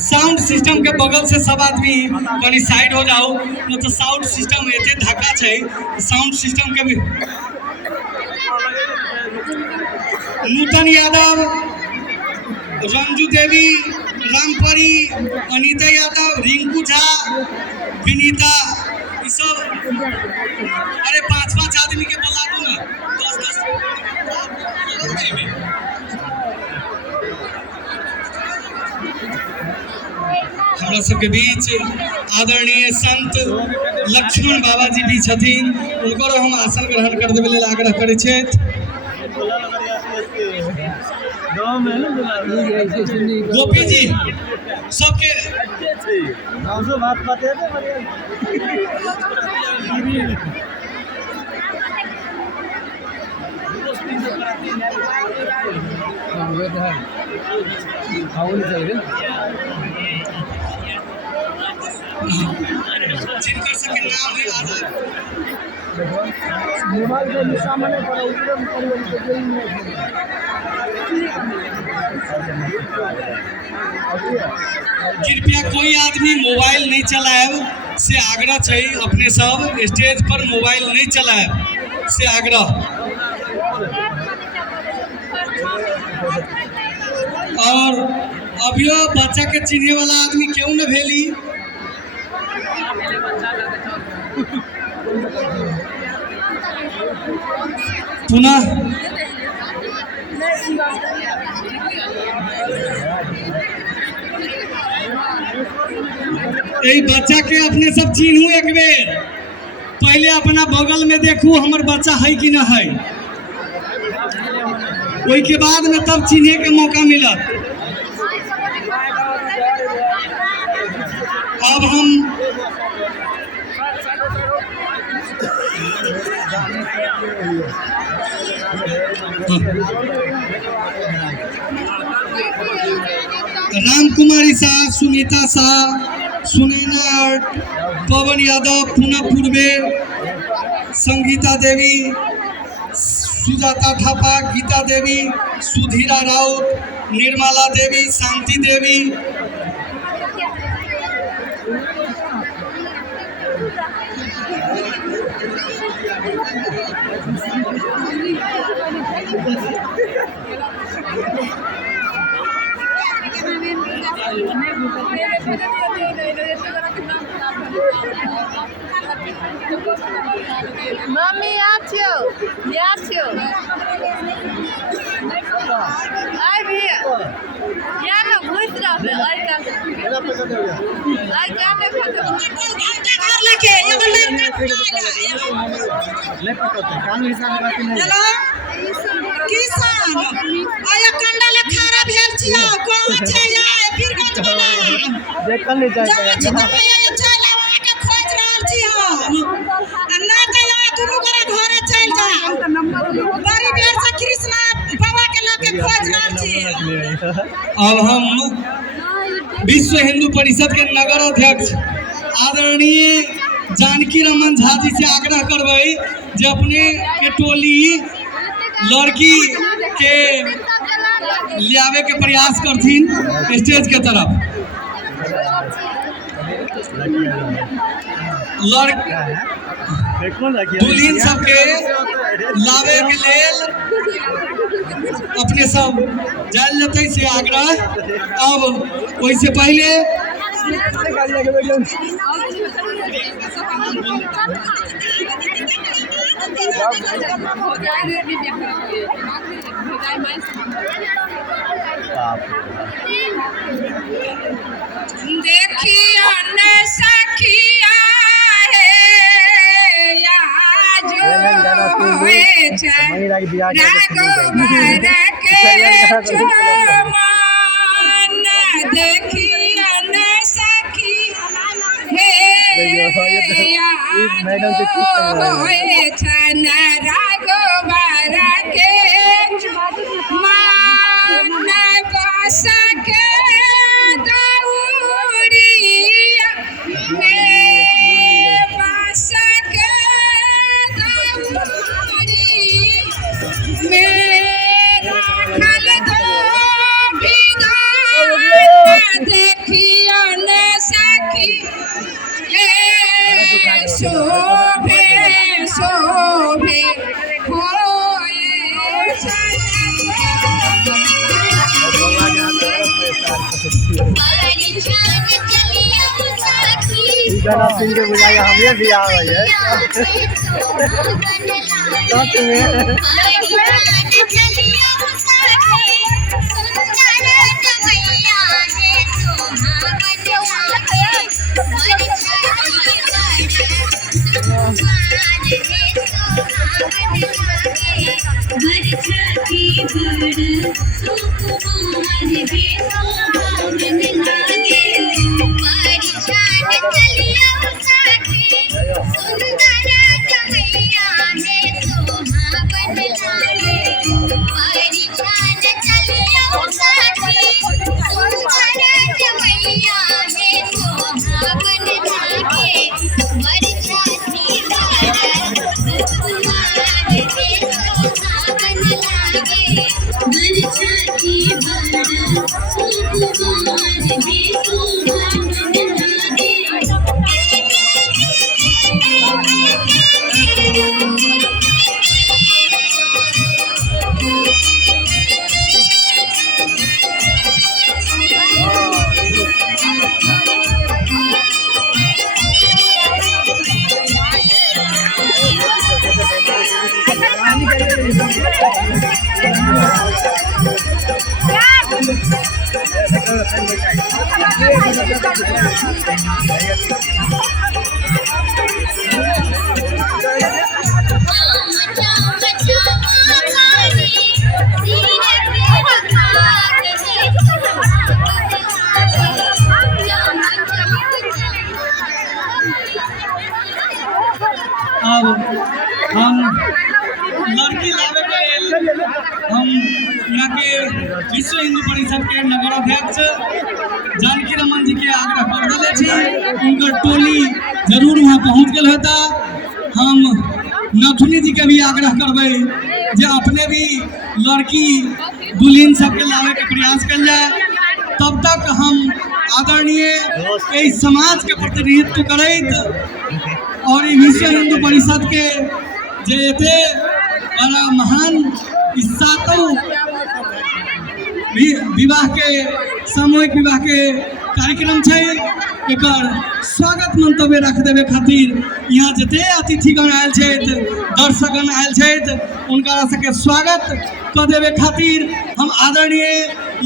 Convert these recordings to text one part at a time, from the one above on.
Sound system के बगल से सब आदमी कहीं साइड हो जाओ, न तो साउंड सिस्टम एते धक्का है। साउंड सिस्टम के भी नूतन यादव, रंजू देवी, रामपरी, अनीता यादव, रिंकू झा, विनीता, ये सब अरे 5-5 आदमी के बोला दो ना, 10-10 हमरा सबके बीच आदरणीय संत लक्ष्मण बाबा जी भी छथिन, उनको हम आसन ग्रहण कर देवे लेल आग्रह करै छथि। गोपी जी सबके जिनकर सबके नाम है कृपया कोई आदमी मोबाइल नहीं चलाए से आग्रह चाहिए, अपने सब स्टेज पर मोबाइल नहीं चलाए से आग्रह। और अभियो बच्चा के चिन्हे वाला आदमी क्यों न भेली, पुनः यही बच्चा के अपने सब चिन्हू एक बेर, पहले अपना बगल में देखू हमर बच्चा है कि ना है, वही के बाद में तब चिन्हे के मौका मिलत। अब हम राम कुमारी शाह, सुनीता शाह, सुनैना, पवन यादव, पूना पूर्वे, संगीता देवी, सुजाता थापा, गीता देवी, सुधीरा राउत, निर्मला देवी, शांति देवी, मम्मी यहाँ छियो, यहाँ छियो, आई भैया, यहाँ ना घुस रहते, आई क्या देखो तो, घर लेके, ये हेलो, किसान, आया कंडा ले खारा भेल छियो, कौन छै या फिर कौन बना, देखल नहीं जाए, जितना ये चला वहाँ के खोज रहल छियो, ना तो यहाँ दुनू करे घरे चल जा, बड़ी बेर से कृष्णा बाबा के लेके खोज रहल छियो। अब हम विश्व हिंदू परिषद के नगर अध्यक्ष आदरणीय जानकी रमन झा जी से आग्रह करबै जे अपने के टोली लड़की के लियावे के प्रयास करथिन स्टेज के तरफ। दुल्हन सबके लावे के लेल अपने सब जायल जतै से आग्रह। अब वैसे पहले देखिया न सखिया है या जो है राघव के चमन, देखिया न सखी है या जो है छन राघव के मान बस के देख अखियन सखी शोभे शोभे होए गाना सुन के बुझाएगा हमें भी आ रही है अब हम लड़की लावे के हम यहाँ के विश्व हिंदू परिषद के नगर अध्यक्ष जानकी रमन जी के आग्रह कर दिले छी उनकर टोली जरूर वहाँ पहुँच गए होता। हम नथुनी जी के भी आग्रह करबे जे अपने भी लड़की दुल्हन सबके लावे के प्रयास कल जाए। तब तक हम आदरणीय इस समाज के प्रतिनिधित्व करैत और विश्व हिंदू परिषद के जे एते बड़ा महान सातों विवाह के सामूहिक विवाह के कार्यक्रम है एकर स्वागत मंतव्य रख देवे खातिर यहाँ जते अतिथिगण आयल छथि दर्शकगण आयल छथि उनका सबके स्वागत कर देवे खातिर हम आदरणीय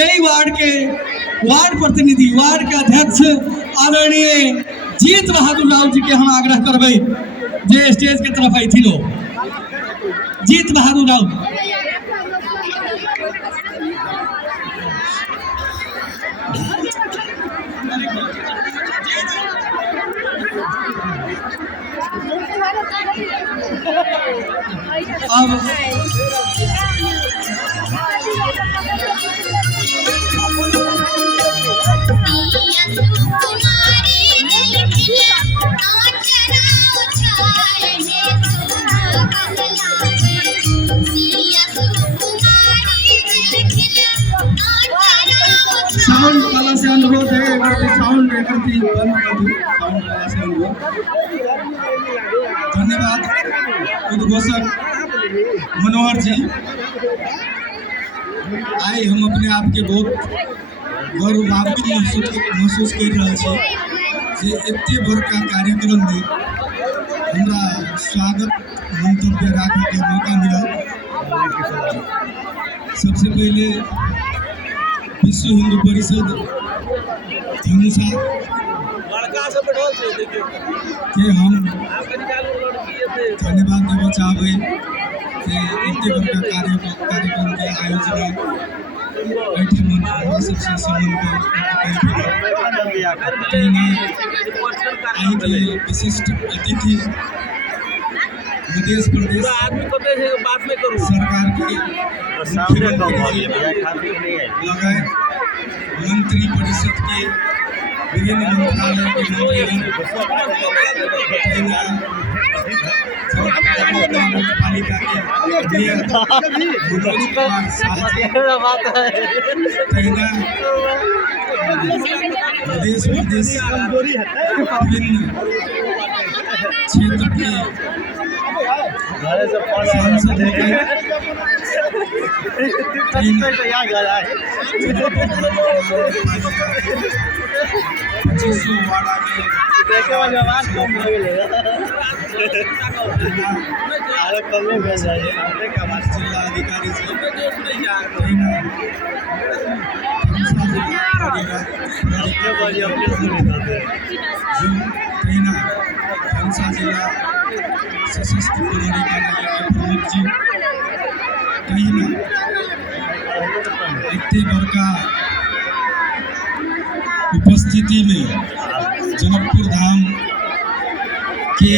यही वार्ड के वार्ड प्रतिनिधि वार्ड के अध्यक्ष आदरणीय जीत बहादुर राव जी के हम आग्रह करबे जे स्टेज के तरफ आई थी जीत बहादुर राव। अब साउंड वाला से अनुरोध है साउंड बंद कर दो साउंड वाला से अनुरोध। धन्यवाद उद्घोषक मनोहर जी। आई हम अपने आप के बहुत गौरवान्वित महसूस कर रहा छे जे एते बड़का कार्यक्रम में हमरा स्वागत मंतव्य राखे के मौका मिला। सबसे पहले विश्व हिंदू परिषद धनुषा के हम धन्यवाद देना चाहबे जे एते बड़का कार्यक्रम के आयोजना हमरा सबसे समन्वय विशिष्ट अतिथि मध्य प्रदेश सरकार के लगाए मंत्री परिषद के विभिन्न मंत्रालय के पालिका के देश विदेश कमजोरी है विभिन्न क्षेत्र के घरे से सांसद यहाँ घर आए 2500 वार्ड में देखे वाले आवाज कम हो गई अरे कल में भेज जाइए जिला अधिकारी से ये बाजी अपने से निकालते हैं भंसा जिला सशस्त्र पदाधिकारी के प्रमुख जी कहीं ना इतने बड़का उपस्थिति में जनकपुर धाम के